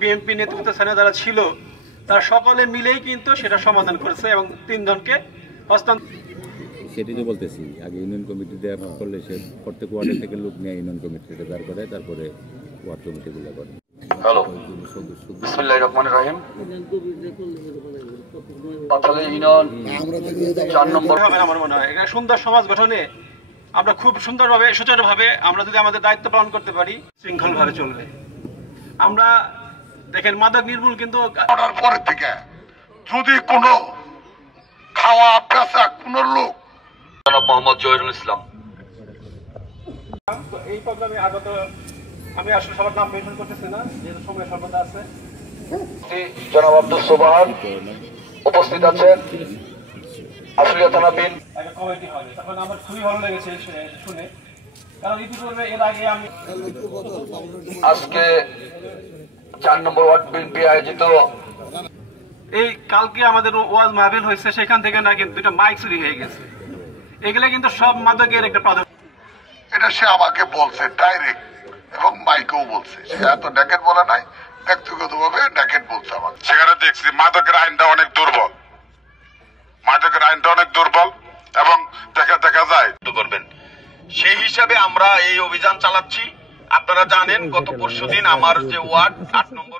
BNP নেতৃত্বে যারা ছিল তারা সকলে মিলেই কিন্তু সেটা সমাধান করেছে এবং 3 জনকে হস্তান্তর। সেটাই তো বলতেছি, আগে ইউনিয়ন কমিটি দেওয়া করলে সে প্রত্যেক ওয়ার্ডের থেকে লোক নিয়ে ইউনিয়ন কমিটিতে বের করে, তারপরে ওয়ার্ড কমিটিগুলো করে। হ্যালো, বিসমিল্লাহির রহমানির রহিম। পাতালে ইউনিয়ন 4 নম্বর আমার মনে হয় এটা সুন্দর সমাজ গঠনে আমরা খুব সুন্দরভাবে সুচারুভাবে আমরা যদি আমাদের দায়িত্ব পালন করতে পারি, শৃঙ্খলভাবে চলবে। আমরা দেখেন মাদক নির্মূল কিন্তু করার পর থেকে যদি কোনো খাওয়া পেশা কোন লোক জনাব মোহাম্মদ জহিরুল ইসলাম। তো এই প্রোগ্রামে আগত আমি আসলে সবার নাম মেনশন করতেছি না, যেহেতু সময় স্বল্পতা আছে। জনাব আব্দুল সোবহান উপস্থিত আছেন। আশুলিয়া থানা বিন একটা কমিটি হবে, তখন আমার খুবই ভালো লেগেছে শুনে, কারণ ইতিপূর্বে এর আগে আমি আজকে 4 নম্বর ওয়ার্ড বিএনপি আয়োজিত এই কালকে আমাদের ওয়াজ মাহফিল হয়েছে, সেখান থেকে না কিন্তু 2টা মাইক চুরি হয়ে গেছে। এগুলা কিন্তু সব মাদকের একটা প্রাধান্য। এটা সে আমাকে বলছে ডাইরেক্ট, এবং মাইকেও বলছে। সে এত ড্যাকেট বলে নাই, ব্যক্তিগত ভাবে ড্যাকেট বলছে আমাকে। সেখানে দেখছি মাদকের আইনটা অনেক দুর্বল, মাদকের আইনটা অনেক দুর্বল, এবং দেখা যায় করবেন। সেই হিসাবে আমরা এই অভিযান চালাচ্ছি। আপনারা জানেন গত পরশুদিন আমার যে ওয়ার্ড 8 নম্বর